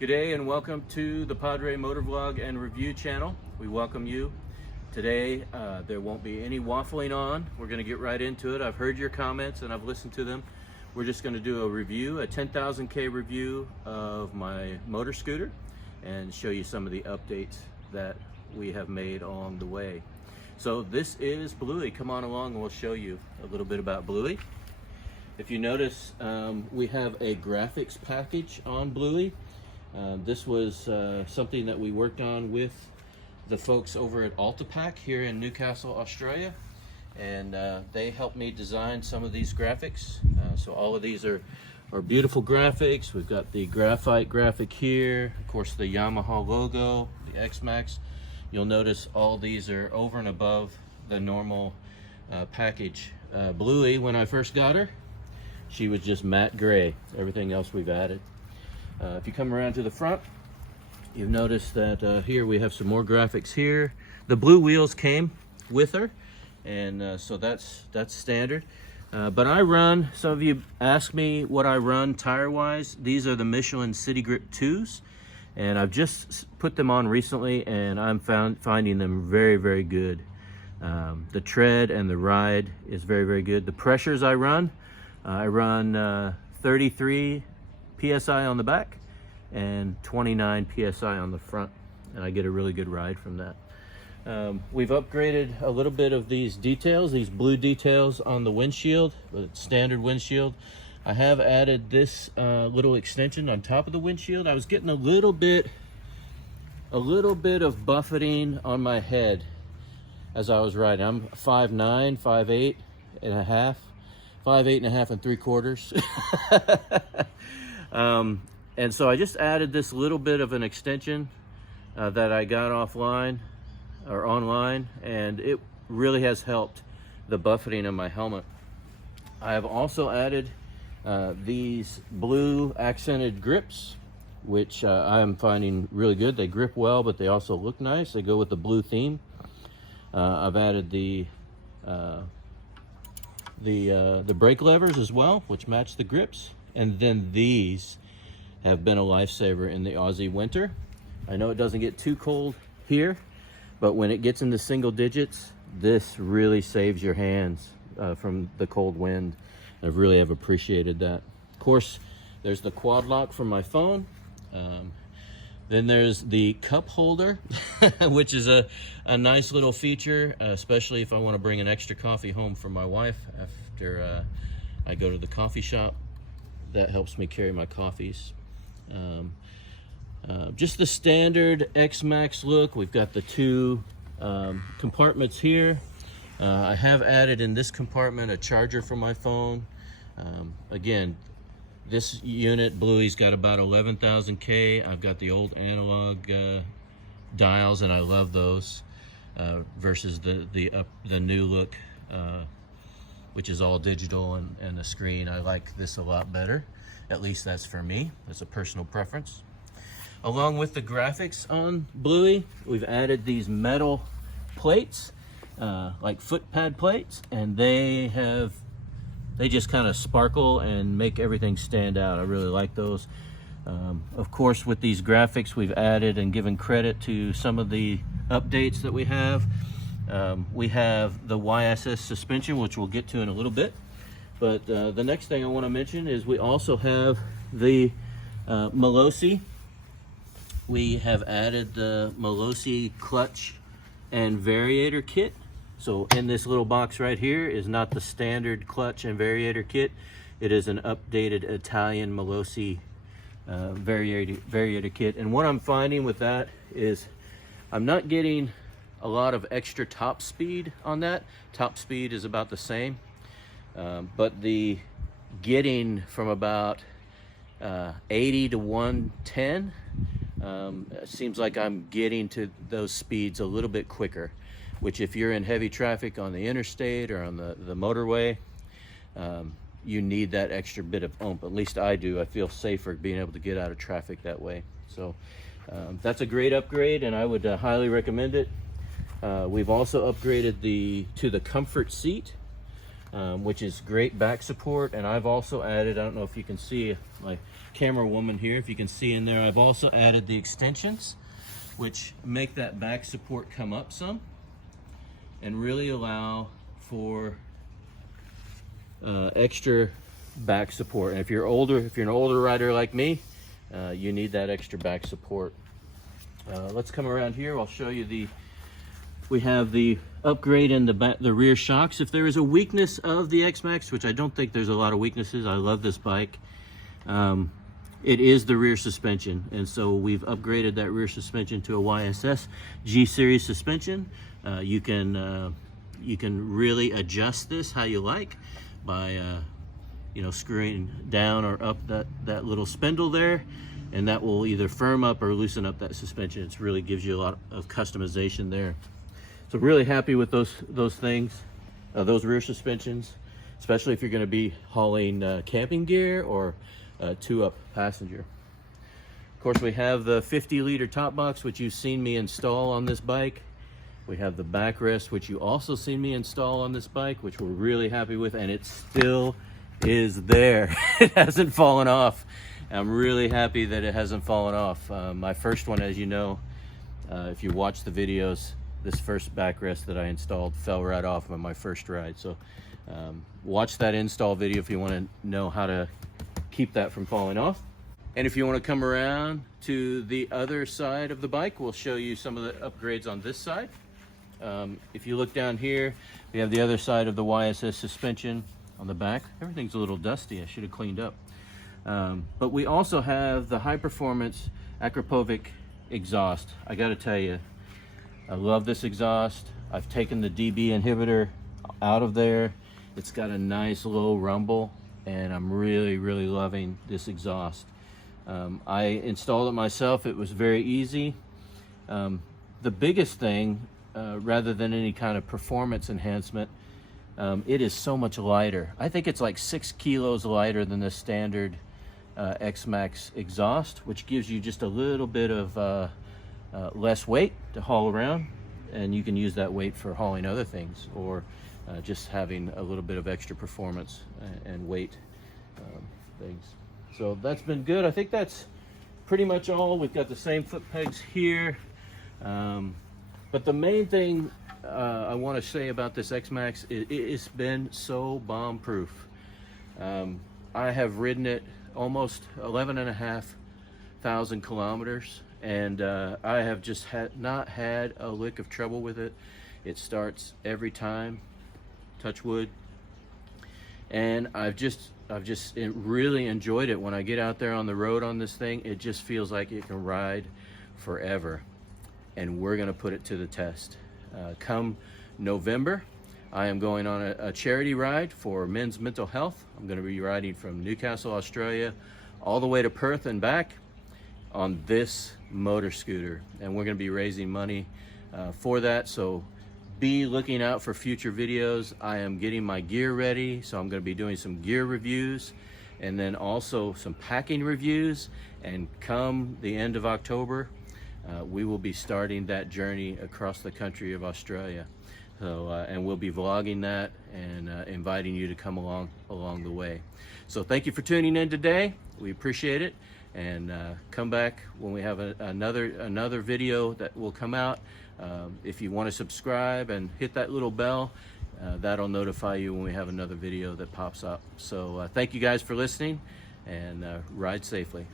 Good day and welcome to the Padre Motor Vlog and Review channel. We welcome you. Today there won't be any waffling on. We're going to get right into it. I've heard your comments and I've listened to them. We're just going to do a review, a 10,000K review of my motor scooter and show you some of the updates that we have made along the way. So this is Bluey. Come on along and we'll show you a little bit about Bluey. If you notice, we have a graphics package on Bluey. This was something that we worked on with the folks over at Altapack here in Newcastle, Australia, and they helped me design some of these graphics. So all of these are beautiful graphics. We've got the graphite graphic here, of course the Yamaha logo, the Xmax. You'll notice all these are over and above the normal package. Bluey, when I first got her, she was just matte gray. Everything else we've added. If you come around to the front, you've noticed that here we have some more graphics here. The blue wheels came with her, and so that's standard. But I run, some of you ask me what I run tire-wise. These are the Michelin City Grip 2s, and I've just put them on recently, and I'm finding them very, very good. The tread and the ride is very, very good. The pressures I run 33 PSI on the back and 29 PSI on the front, and I get a really good ride from that. We've upgraded a little bit of these details, these blue details on the windshield, the standard windshield. I have added this little extension on top of the windshield. I was getting a little bit of buffeting on my head as I was riding. I'm 5'9", 5'8 and a half, 5'8 and a half and 3/4. And so I just added this little bit of an extension that I got offline or online, and it really has helped the buffeting of my helmet. I have also added these blue accented grips, which I'm finding really good. They grip well, but they also look nice. They go with the blue theme. I've added the brake levers as well, which match the grips. And then these have been a lifesaver in the Aussie winter. I know it doesn't get too cold here, but when it gets into single digits, this really saves your hands from the cold wind. I really have appreciated that. Of course, there's the quad lock for my phone. Then there's the cup holder, which is a nice little feature, especially if I want to bring an extra coffee home for my wife after I go to the coffee shop. That helps me carry my coffees. Just the standard Xmax look. We've got the two compartments here. I have added in this compartment a charger for my phone. Again, this unit, Bluey's got about 11,000K. I've got the old analog dials, and I love those versus the new look, which is all digital and a screen. I like this a lot better. At least that's for me. That's a personal preference. Along with the graphics on Bluey, we've added these metal plates, like foot pad plates, and they just kind of sparkle and make everything stand out. I really like those. Of course, with these graphics, we've added and given credit to some of the updates that we have. We have the YSS suspension, which we'll get to in a little bit. But the next thing I want to mention is we also have the Melosi. We have added the Melosi clutch and variator kit. So in this little box right here is not the standard clutch and variator kit. It is an updated Italian Melosi variator kit. And what I'm finding with that is I'm not getting a lot of extra top speed on that. Top speed is about the same, but the getting from about 80 to 110 seems like I'm getting to those speeds a little bit quicker, which if you're in heavy traffic on the interstate or on the motorway, you need that extra bit of oomph. At least I do. I feel safer being able to get out of traffic that way. So that's a great upgrade, and I would highly recommend it. We've also upgraded to the comfort seat. which is great back support. And I've also added, I don't know if you can see my camera woman here, if you can see in there, I've also added the extensions, which make that back support come up some and really allow for extra back support. And if you're an older rider like me, you need that extra back support. Let's come around here. I'll show you we have the upgrade in the rear shocks. If there is a weakness of the Xmax, which I don't think there's a lot of weaknesses, I love this bike, it is the rear suspension. And so we've upgraded that rear suspension to a YSS G series suspension. You can really adjust this how you like by screwing down or up that little spindle there, and that will either firm up or loosen up that suspension. It really gives you a lot of customization there. So really happy with those things, those rear suspensions, especially if you're going to be hauling camping gear or 2-up passenger. Of course, we have the 50-liter top box, which you've seen me install on this bike. We have the backrest, which you also seen me install on this bike, which we're really happy with, and it still is there. It hasn't fallen off. I'm really happy that it hasn't fallen off. My first one, as you know, if you watch the videos, this first backrest that I installed fell right off on my first ride. So watch that install video if you want to know how to keep that from falling off. And if you want to come around to the other side of the bike, we'll show you some of the upgrades on this side. If you look down here, we have the other side of the YSS suspension on the back. Everything's a little dusty. I should have cleaned up. But we also have the high performance Akrapovic exhaust. I got to tell you, I love this exhaust. I've taken the DB inhibitor out of there. It's got a nice low rumble, and I'm really loving this exhaust. I installed it myself. It was very easy. The biggest thing, rather than any kind of performance enhancement, it is so much lighter. I think it's like 6 kilos lighter than the standard Xmax exhaust, which gives you just a little bit of less weight to haul around, and you can use that weight for hauling other things, or just having a little bit of extra performance and weight things. So that's been good. I think that's pretty much all. We've got the same foot pegs here, but the main thing I want to say about this Xmax, it's been so bomb proof. I have ridden it almost 11,500 kilometers, and I have just not had a lick of trouble with it. It starts every time, touch wood, and I've just really enjoyed it. When I get out there on the road on this thing, it just feels like it can ride forever, and we're gonna put it to the test. Come November, I am going on a charity ride for men's mental health. I'm going to be riding from Newcastle, Australia, all the way to Perth and back on this motor scooter, and we're going to be raising money for that. So be looking out for future videos. I am getting my gear ready, so I'm going to be doing some gear reviews, and then also some packing reviews. And come the end of October, we will be starting that journey across the country of Australia. So, and we'll be vlogging that and inviting you to come along the way. So thank you for tuning in today. We appreciate it, and come back when we have another video that will come out. If you want to subscribe and hit that little bell, that'll notify you when we have another video that pops up. So thank you guys for listening, and ride safely.